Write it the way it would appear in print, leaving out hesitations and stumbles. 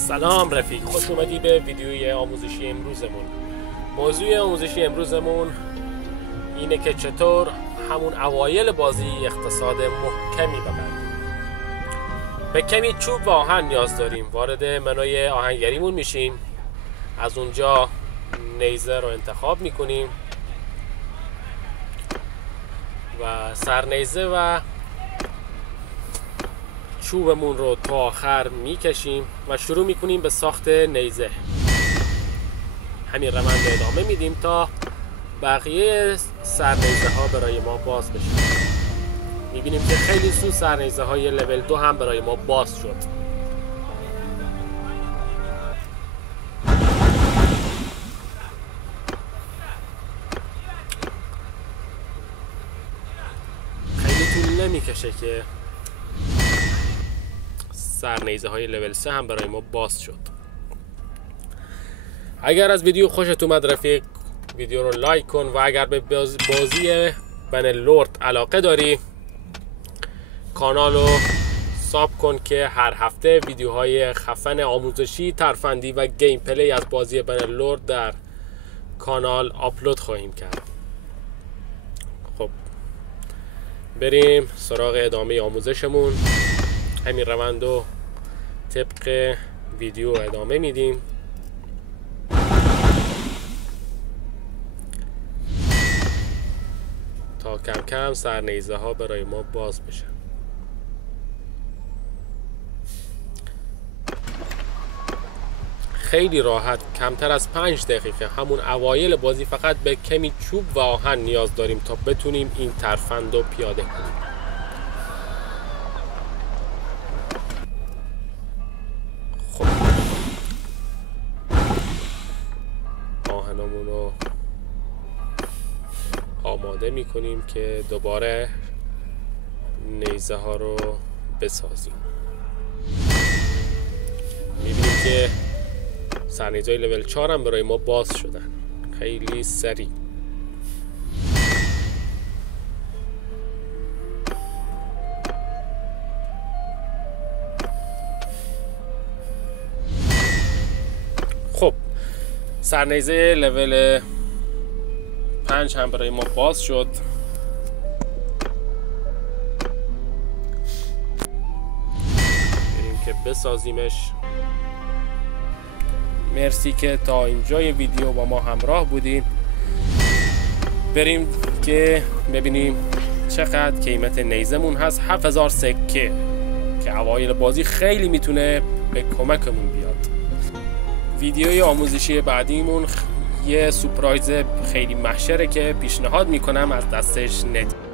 سلام رفیق، خوش اومدی به ویدیوی آموزشی امروزمون. موضوع آموزشی امروزمون اینه که چطور همون اوایل بازی اقتصاد محکمی ببندیم. به کمی چوب و آهن نیاز داریم. وارد منوی آهنگریمون میشیم، از اونجا نیزه رو انتخاب میکنیم و سرنیزه و چوبمون رو تا آخر میکشیم و شروع میکنیم به ساخت نیزه. همین روند ادامه میدیم تا بقیه سرنیزه ها برای ما باز بشه. میبینیم که خیلی زود سرنیزه های لول 2 هم برای ما باز شد. خیلی طول نمیکشه که سرنیزه های لول 3 هم برای ما باز شد. اگر از ویدیو خوشت اومد رفیق، ویدیو رو لایک کن و اگر به بازی بنلورد علاقه داری کانال رو ساب کن که هر هفته ویدیوهای خفن آموزشی، ترفندی و گیم پلی از بازی بنلورد در کانال آپلود خواهیم کرد. خب بریم سراغ ادامه آموزشمون. همین روند رو طبق ویدیو ادامه میدیم تا کم کم سرنیزه ها برای ما باز بشن. خیلی راحت، کمتر از 5 دقیقه، همون اوایل بازی فقط به کمی چوب و آهن نیاز داریم تا بتونیم این ترفند رو پیاده کنیم. خب آهنمون رو آماده میکنیم که دوباره نیزه ها رو بسازیم. میبینیم که سرنیزه های لول 4 هم برای ما باز شدن خیلی سریع. خب سرنیزه لول 5 هم برای ما باز شد. بریم که بسازیمش. مرسی که تا اینجای ویدیو با ما همراه بودین. بریم که ببینیم چقدر قیمت نیزمون هست. 7000 سکه که اوایل بازی خیلی میتونه به کمکمون بیاد. ویدیوی آموزشی بعدیمون یه سورپرایز خیلی محشره که پیشنهاد میکنم از دستش ندید.